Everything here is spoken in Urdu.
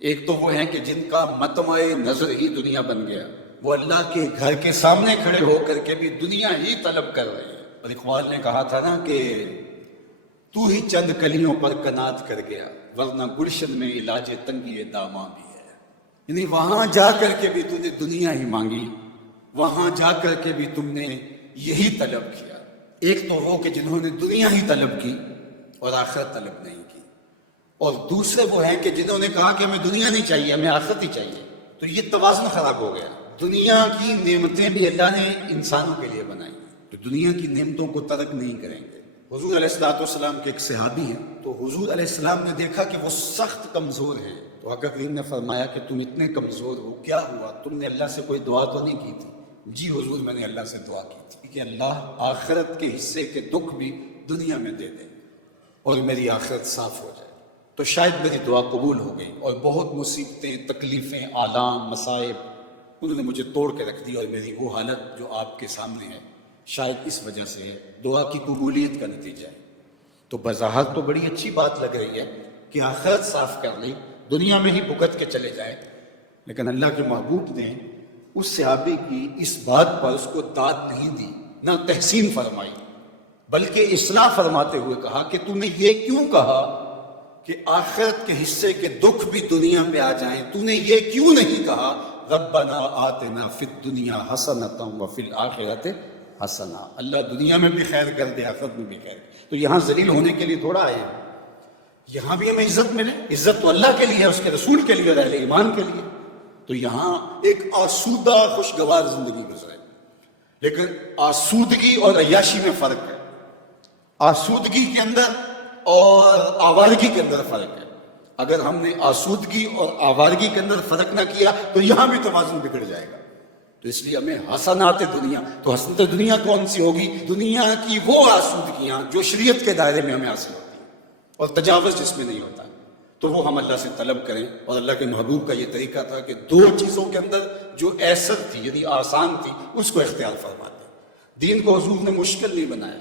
ایک تو وہ ہیں کہ جن کا مطمع نظر ہی دنیا بن گیا، وہ اللہ کے گھر کے سامنے کھڑے ہو کر کے بھی دنیا ہی طلب کر رہے ہیں۔ اور اقبال نے کہا تھا نا کہ تو ہی چند کلیوں پر کنات کر گیا، ورنہ گلشن میں علاج تنگی داماں بھی ہے۔ یعنی وہاں جا کر کے بھی تم نے دنیا ہی مانگی، وہاں جا کر کے بھی تم نے یہی طلب کیا۔ ایک تو وہ کہ جنہوں نے دنیا ہی طلب کی اور آخرت طلب نہیں کی، اور دوسرے وہ ہیں کہ جنہوں نے کہا کہ ہمیں دنیا نہیں چاہیے، ہمیں آخرت ہی چاہیے۔ تو یہ توازن خراب ہو گیا۔ دنیا کی نعمتیں بھی اللہ نے انسانوں کے لیے بنائی ہیں، تو دنیا کی نعمتوں کو ترک نہیں کریں گے۔ حضور علیہ السلام کے ایک صحابی ہیں، تو حضور علیہ السلام نے دیکھا کہ وہ سخت کمزور ہیں، تو آقا کریم نے فرمایا کہ تم اتنے کمزور ہو، کیا ہوا؟ تم نے اللہ سے کوئی دعا تو نہیں کی تھی؟ جی حضور، میں نے اللہ سے دعا کی تھی کہ اللہ آخرت کے حصے کے دکھ بھی دنیا میں دے دے اور میری آخرت صاف ہو جائے۔ تو شاید میری دعا قبول ہو گئی، اور بہت مصیبتیں، تکلیفیں، آلام، مصائب انہوں نے مجھے توڑ کے رکھ دی، اور میری وہ حالت جو آپ کے سامنے ہے شاید اس وجہ سے ہے، دعا کی قبولیت کا نتیجہ ہے۔ تو بظاہر تو بڑی اچھی بات لگ رہی ہے کہ آخرت صاف کر لی، دنیا میں ہی بھگت کے چلے جائیں، لیکن اللہ کے محبوب نے اس صحابی کی اس بات پر اس کو داد نہیں دی، نہ تحسین فرمائی، بلکہ اصلاح فرماتے ہوئے کہا کہ تو نے یہ کیوں کہا کہ آخرت کے حصے کے دکھ بھی دنیا میں آ جائیں؟ تو نے یہ کیوں نہیں کہا ربنا آتنا فی الدنیا حسنۃ وفی الآخرۃ حسنہ؟ اللہ دنیا میں بھی خیر کر دے، آخرت میں بھی خیر۔ تو یہاں ذلیل ہونے کے لیے تھوڑا آئے ہیں، یہاں بھی ہمیں عزت ملے۔ عزت تو اللہ کے لیے ہے، اس کے رسول کے لیے، اہل ایمان کے لیے۔ تو یہاں ایک آسودہ خوشگوار زندگی گزرے، لیکن آسودگی اور عیاشی میں فرق ہے۔ آسودگی کے اندر اور آوارگی کے اندر فرق ہے۔ اگر ہم نے آسودگی اور آوارگی کے اندر فرق نہ کیا تو یہاں بھی توازن بگڑ جائے گا۔ تو اس لیے ہمیں حسنات دنیا، تو حسنات دنیا کون سی ہوگی؟ دنیا کی وہ آسودگیاں جو شریعت کے دائرے میں ہمیں حاصل ہوتی ہیں اور تجاوز جس میں نہیں ہوتا، تو وہ ہم اللہ سے طلب کریں۔ اور اللہ کے محبوب کا یہ طریقہ تھا کہ دو چیزوں کے اندر جو ایسر تھی، یعنی آسان تھی، اس کو اختیار فرماتے۔ دین کو حضور نے مشکل نہیں بنایا،